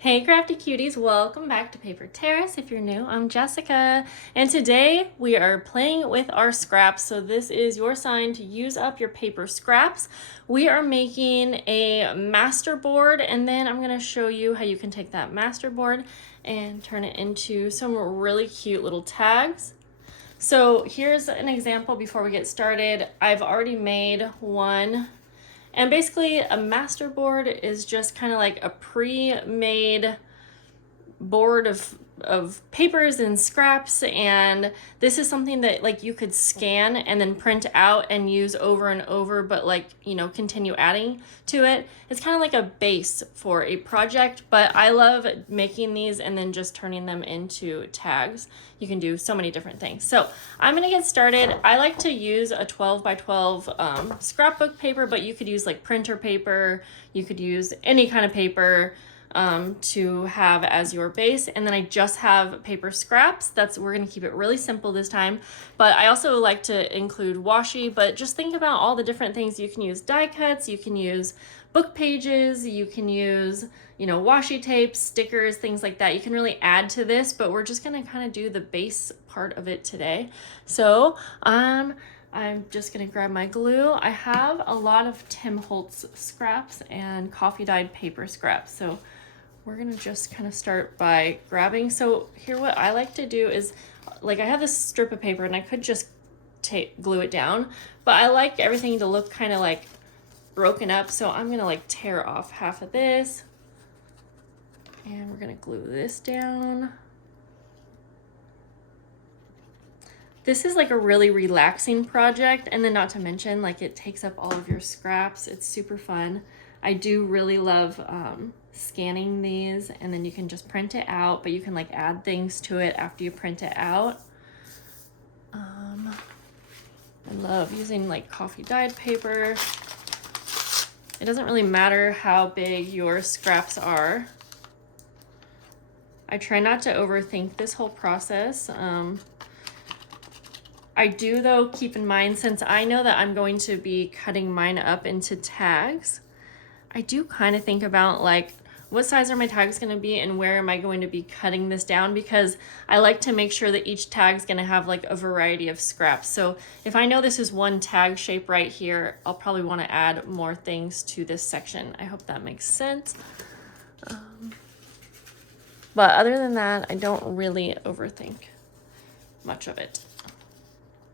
Hey crafty cuties, welcome back to Paper Terrace. If you're new, I'm Jessica, and today we are playing with our scraps. So this is your sign to use up your paper scraps. We are making a master board, and then I'm gonna show you how you can take that master board and turn it into some really cute little tags. So here's an example before we get started. I've already made one, and basically a master board is just kind of like a pre-made board of papers and scraps, and this is something that like you could scan and then print out and use over and over, but like, you know, continue adding to it. It's kind of like a base for a project, but I love making these and then just turning them into tags. You can do so many different things. So I'm gonna get started. I like to use a 12 by 12 scrapbook paper, but you could use like printer paper, you could use any kind of paper to have as your base. And then I just have paper scraps. We're gonna keep it really simple this time. But I also like to include washi, but just think about all the different things. You can use die cuts, you can use book pages, you can use, you know, washi tapes, stickers, things like that. You can really add to this, but we're just gonna kind of do the base part of it today. So I'm just gonna grab my glue. I have a lot of Tim Holtz scraps and coffee dyed paper scraps. So we're gonna just kind of start by grabbing. So here what I like to do is, like, I have this strip of paper and I could just glue it down, but I like everything to look kind of like broken up. So I'm gonna like tear off half of this and we're gonna glue this down. This is like a really relaxing project, and then not to mention, like, it takes up all of your scraps. It's super fun. I do really love scanning these, and then you can just print it out, but you can like add things to it after you print it out. I love using like coffee dyed paper. It doesn't really matter how big your scraps are. I try not to overthink this whole process. I do, though, keep in mind, since I know that I'm going to be cutting mine up into tags, I do kind of think about like, what size are my tags going to be and where am I going to be cutting this down, because I like to make sure that each tag is going to have like a variety of scraps. So if I know this is one tag shape right here, I'll probably want to add more things to this section. I hope that makes sense. But other than that, I don't really overthink much of it.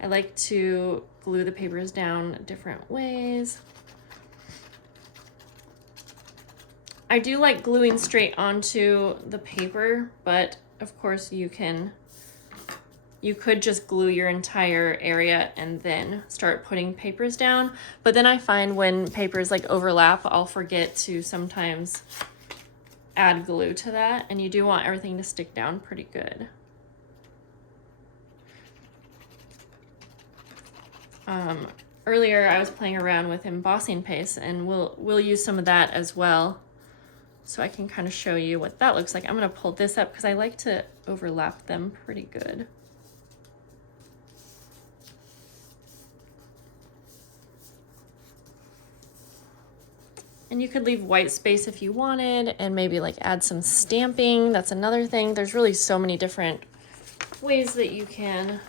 I like to glue the papers down different ways. I do like gluing straight onto the paper, but of course you could just glue your entire area and then start putting papers down. But then I find when papers like overlap, I'll forget to sometimes add glue to that, and you do want everything to stick down pretty good. Earlier I was playing around with embossing paste, and we'll use some of that as well. So I can kind of show you what that looks like. I'm gonna pull this up because I like to overlap them pretty good. And you could leave white space if you wanted, and maybe like add some stamping. That's another thing. There's really so many different ways that you can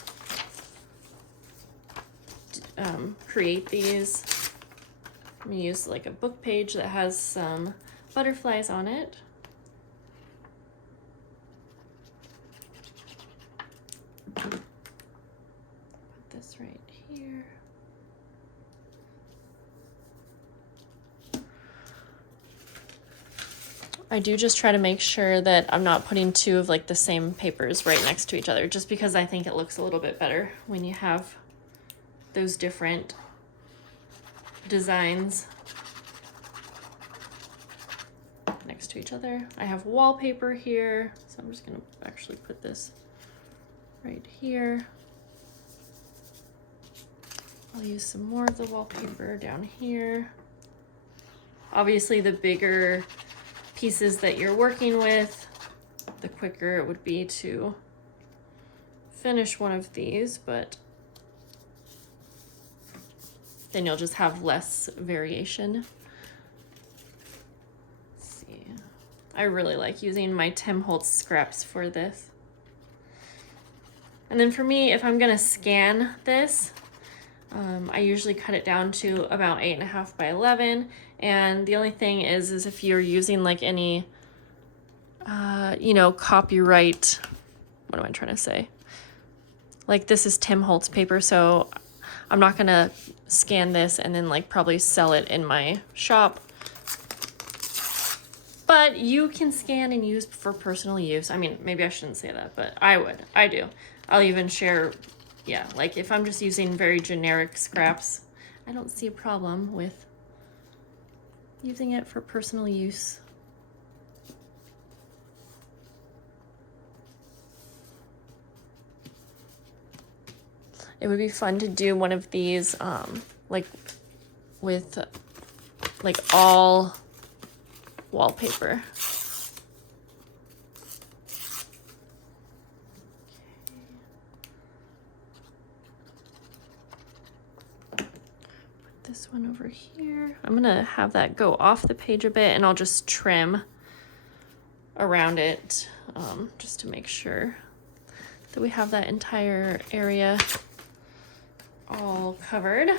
create these. I'm gonna use like a book page that has some butterflies on it. Put this right here. I do just try to make sure that I'm not putting two of like the same papers right next to each other, just because I think it looks a little bit better when you have those different designs next to each other. I have wallpaper here, so I'm just gonna actually put this right here. I'll use some more of the wallpaper down here. Obviously, the bigger pieces that you're working with, the quicker it would be to finish one of these, but then you'll just have less variation. Let's see. I really like using my Tim Holtz scraps for this. And then for me, if I'm gonna scan this, I usually cut it down to about 8.5 by 11. And the only thing is if you're using like any, you know, copyright, what am I trying to say? Like this is Tim Holtz paper, so I'm not gonna scan this and then like probably sell it in my shop. But you can scan and use for personal use. I mean, maybe I shouldn't say that, but I would. I do. I'll even share, yeah, like if I'm just using very generic scraps, I don't see a problem with using it for personal use. It would be fun to do one of these, like with like all wallpaper. Put this one over here. I'm gonna have that go off the page a bit and I'll just trim around it, just to make sure that we have that entire area all covered.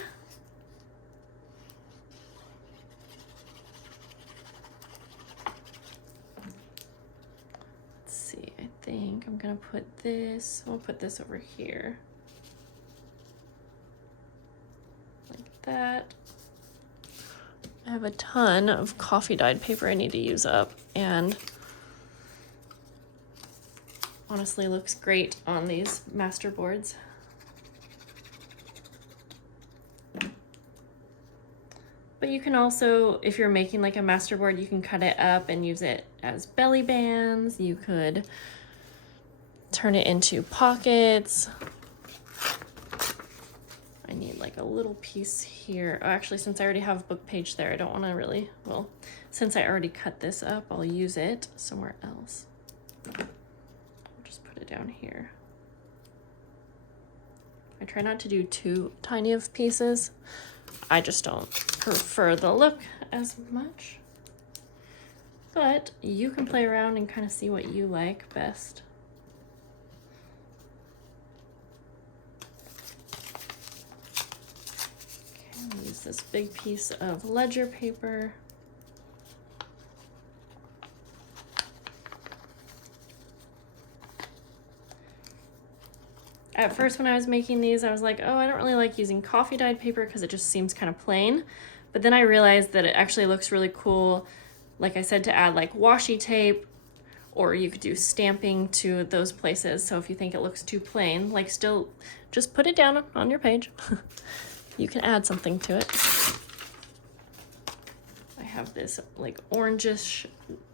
Let's see, I think I'm gonna put this, we'll put this over here. Like that. I have a ton of coffee dyed paper I need to use up, and honestly looks great on these master boards. But you can also, if you're making like a masterboard, you can cut it up and use it as belly bands. You could turn it into pockets. I need like a little piece here. Oh, actually, since I already have book page there, I don't want to really, well, since I already cut this up, I'll use it somewhere else. I'll just put it down here. I try not to do too tiny of pieces. I just don't prefer the look as much. But you can play around and kind of see what you like best. Okay, I'll use this big piece of ledger paper. At first when I was making these, I was like, oh, I don't really like using coffee dyed paper because it just seems kind of plain. But then I realized that it actually looks really cool, like I said, to add like washi tape, or you could do stamping to those places. So if you think it looks too plain, like still just put it down on your page. You can add something to it. I have this like orangish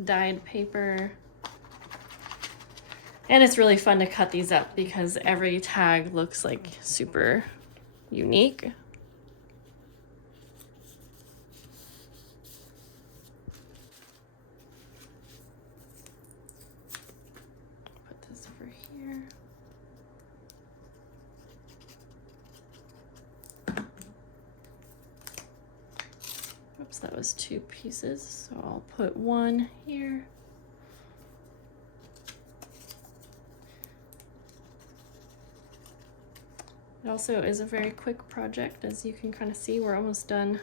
dyed paper. And it's really fun to cut these up because every tag looks like super unique. Put this over here. Oops, that was 2 pieces, so I'll put 1 here. It also is a very quick project. As you can kind of see, we're almost done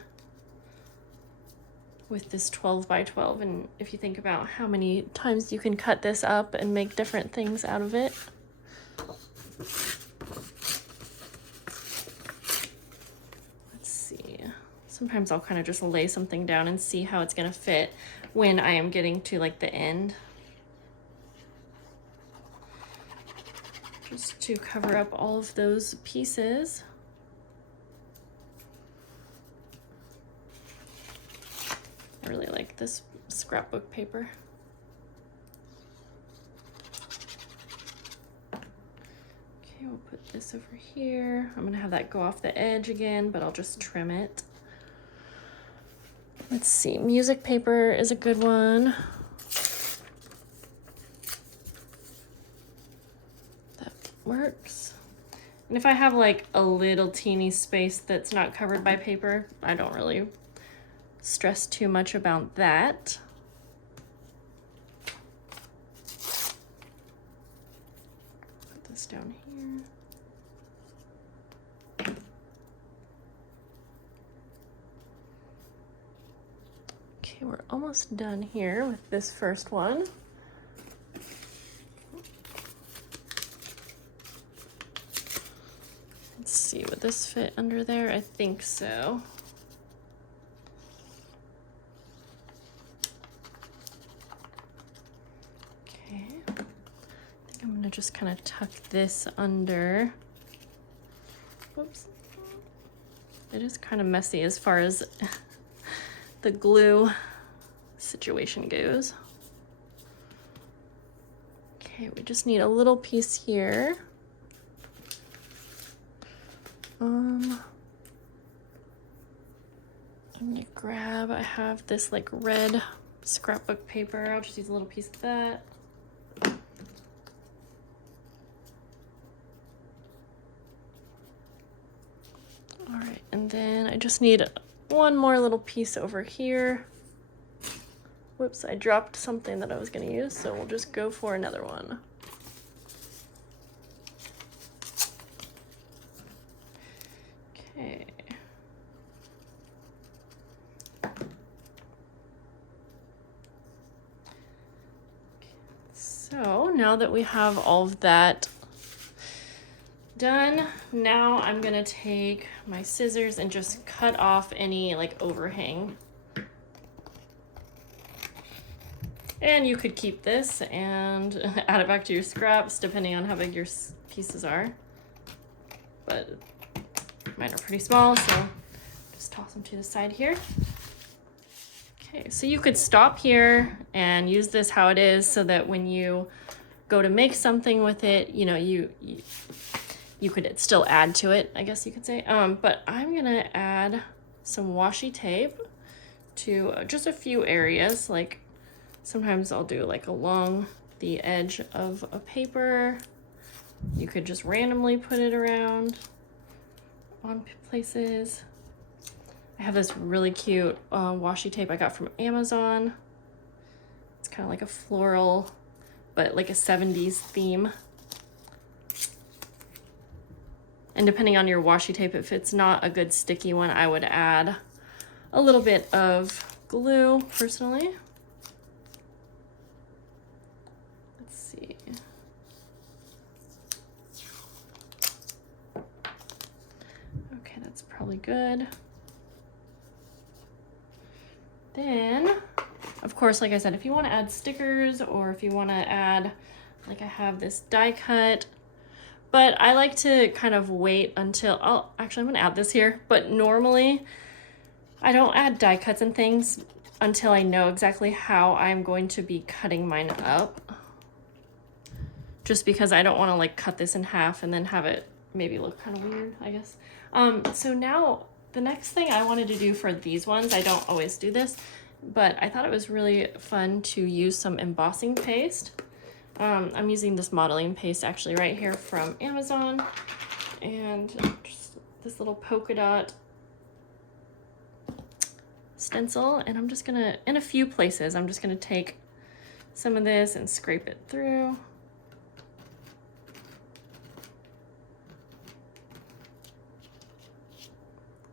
with this 12 by 12. And if you think about how many times you can cut this up and make different things out of it. Let's see. Sometimes I'll kind of just lay something down and see how it's gonna fit when I am getting to like the end. Just to cover up all of those pieces. I really like this scrapbook paper. Okay, we'll put this over here. I'm gonna have that go off the edge again, but I'll just trim it. Let's see, music paper is a good one. Works. And if I have like a little teeny space that's not covered by paper, I don't really stress too much about that. this down here. Okay, we're almost done here with this first one. Let's see, would this fit under there? I think so. Okay, I think I'm gonna just kind of tuck this under. Whoops. It is kind of messy as far as the glue situation goes. Okay, we just need a little piece here. I'm gonna grab, I have this like red scrapbook paper. I'll just use a little piece of that. All right, and then I just need one more little piece over here. Whoops, I dropped something that I was gonna use, so we'll just go for another one. Okay. So now that we have all of that done, now I'm gonna take my scissors and just cut off any like overhang. And you could keep this and add it back to your scraps depending on how big your pieces are. But mine are pretty small, so just toss them to the side here. Okay, so you could stop here and use this how it is so that when you go to make something with it, you know, you could still add to it, I guess you could say. But I'm gonna add some washi tape to just a few areas. Like sometimes I'll do like along the edge of a paper. You could just randomly put it around on places. I have this really cute washi tape I got from Amazon. It's kind of like a floral, but like a 70s theme. And depending on your washi tape, if it's not a good sticky one, I would add a little bit of glue personally. Let's see. Okay, that's probably good. Then, of course, like I said, if you want to add stickers or if you want to add, like I have this die cut, but I like to kind of wait until, I'm gonna add this here, but normally I don't add die cuts and things until I know exactly how I'm going to be cutting mine up. Just because I don't want to like cut this in half and then have it maybe look kind of weird, I guess. So now the next thing I wanted to do for these ones, I don't always do this, but I thought it was really fun to use some embossing paste. I'm using this modeling paste actually right here from Amazon, and just this little polka dot stencil, and I'm just gonna, in a few places, I'm just gonna take some of this and scrape it through.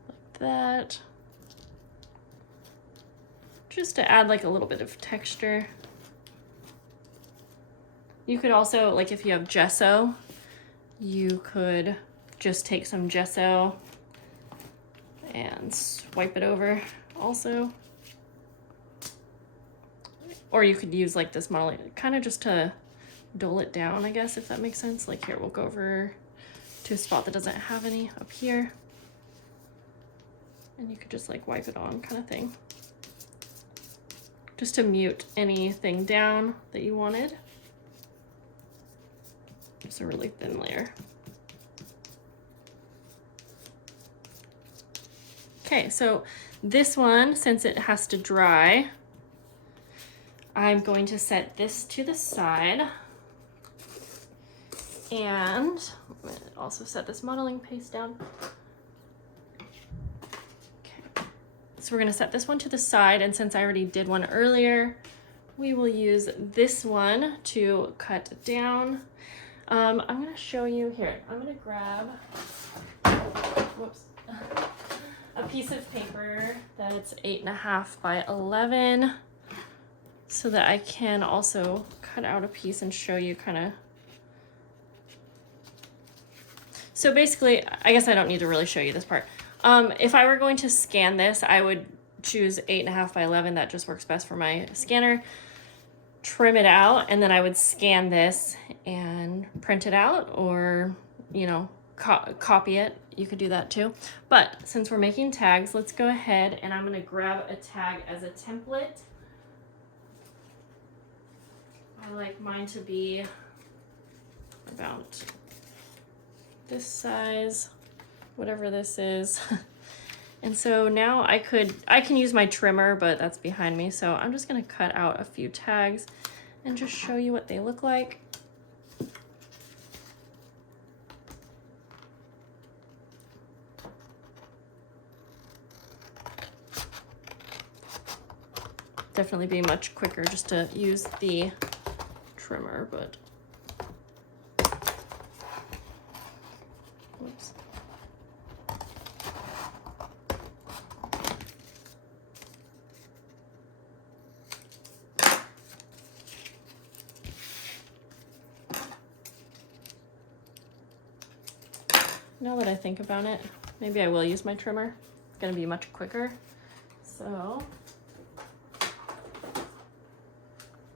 Like that. Just to add like a little bit of texture. You could also, like if you have gesso, you could just take some gesso and swipe it over also. Or you could use like this modeling, kind of just to dull it down, I guess, if that makes sense. Like here, we'll go over to a spot that doesn't have any up here. And you could just like wipe it on kind of thing. Just to mute anything down that you wanted. Just a really thin layer. Okay, so this one, since it has to dry, I'm going to set this to the side. And I'm going to also set this modeling paste down. Okay, so we're going to set this one to the side, and since I already did one earlier, we will use this one to cut down. I'm gonna show you here. I'm gonna grab, whoops, a piece of paper that's 8.5 by 11 so that I can also cut out a piece and show you kind of. So basically, I guess I don't need to really show you this part. If I were going to scan this, I would choose 8.5 by 11. That just works best for my scanner. Trim it out, and then I would scan this and print it out, or, you know, copy it. You could do that too. But since we're making tags, let's go ahead and I'm going to grab a tag as a template. I like mine to be about this size, whatever this is. And so now I can use my trimmer, but that's behind me. So I'm just gonna cut out a few tags and just show you what they look like. Definitely be much quicker just to use the trimmer, but oops. Now that I think about it, maybe I will use my trimmer. It's gonna be much quicker. So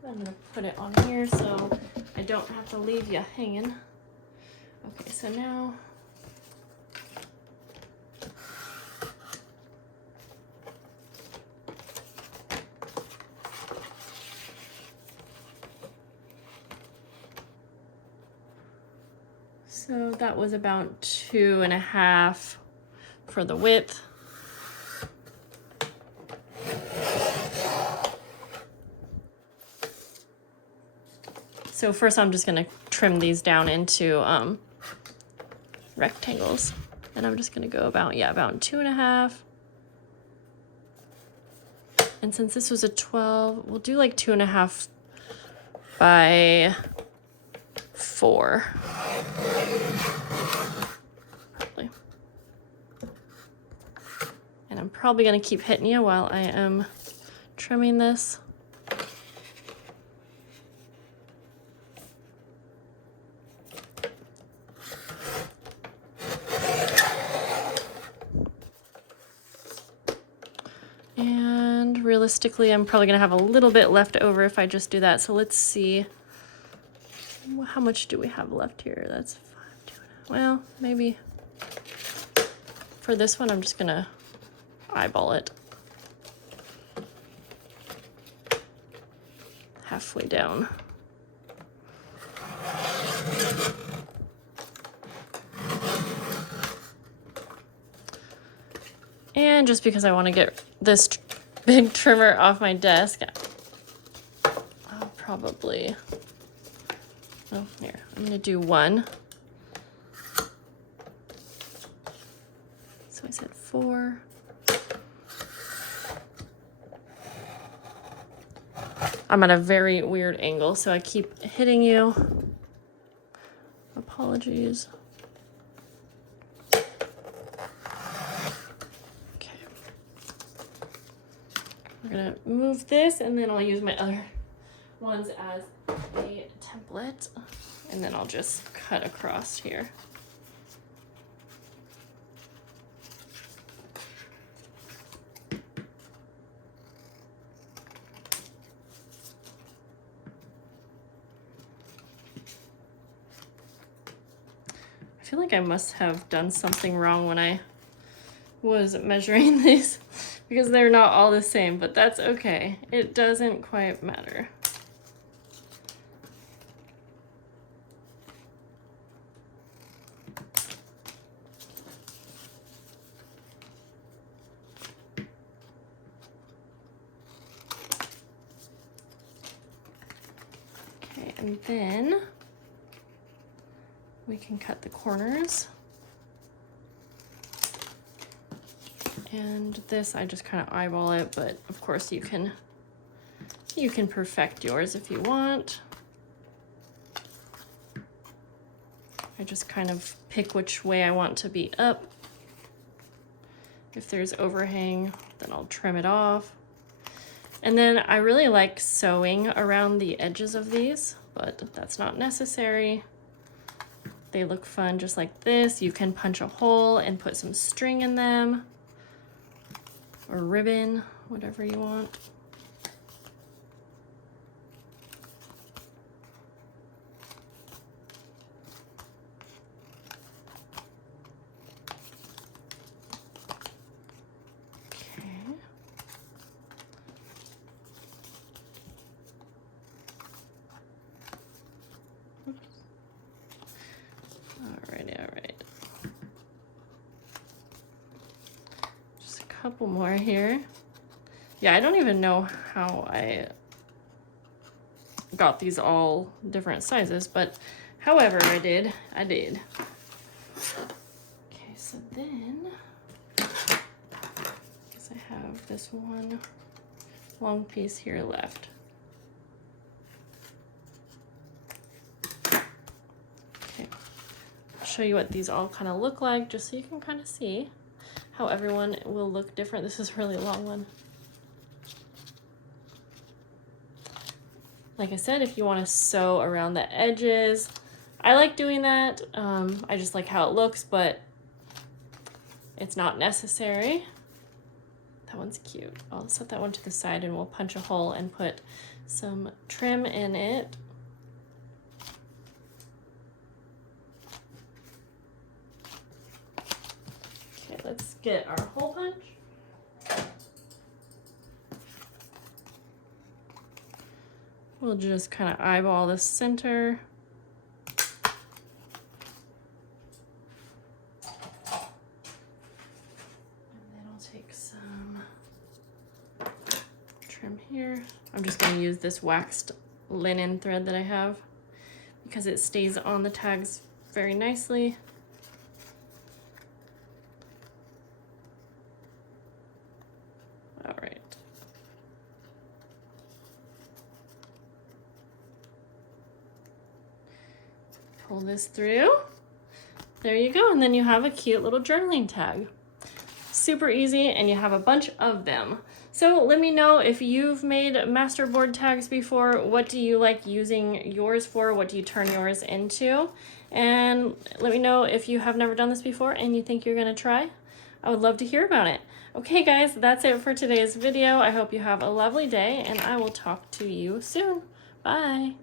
I'm gonna put it on here so I don't have to leave you hanging. Okay, so now so that was about 2.5 for the width. So first I'm just gonna trim these down into rectangles. And I'm just gonna go about 2.5. And since this was a 12, we'll do like 2.5 by 4. Probably. And I'm probably gonna keep hitting you while I am trimming this. And realistically, I'm probably gonna have a little bit left over if I just do that. So let's see, how much do we have left here? That's 5, 2.5. Well, maybe for this one, I'm just gonna eyeball it halfway down. And just because I want to get this big trimmer off my desk, I'll probably, oh, here, I'm gonna do 1. So I said 4. I'm at a very weird angle, so I keep hitting you. Apologies. We're gonna move this, and then I'll use my other ones as a template, and then I'll just cut across here. I feel like I must have done something wrong when I was measuring these, because they're not all the same, but that's okay. It doesn't quite matter. Okay, and then we can cut the corners. And this, I just kind of eyeball it, but of course you can perfect yours if you want. I just kind of pick which way I want to be up. If there's overhang, then I'll trim it off. And then I really like sewing around the edges of these, but that's not necessary. They look fun just like this. You can punch a hole and put some string in them, or ribbon, whatever you want. Couple more here. Yeah, I don't even know how I got these all different sizes, but however I did. Okay, so then I guess I have this one long piece here left. Okay, I'll show you what these all kind of look like just so you can kind of see how everyone will look different. This is a really long one. Like I said, if you want to sew around the edges, I like doing that. I just like how it looks, but it's not necessary. That one's cute. I'll set that one to the side and we'll punch a hole and put some trim in it. Let's get our hole punch. We'll just kind of eyeball the center. And then I'll take some trim here. I'm just going to use this waxed linen thread that I have because it stays on the tags very nicely. Pull this through. There you go, and then you have a cute little journaling tag. Super easy, and you have a bunch of them. So let me know if you've made masterboard tags before. What do you like using yours for? What do you turn yours into? And let me know if you have never done this before and you think you're gonna try. I would love to hear about it. Okay guys, that's it for today's video. I hope you have a lovely day, and I will talk to you soon. Bye.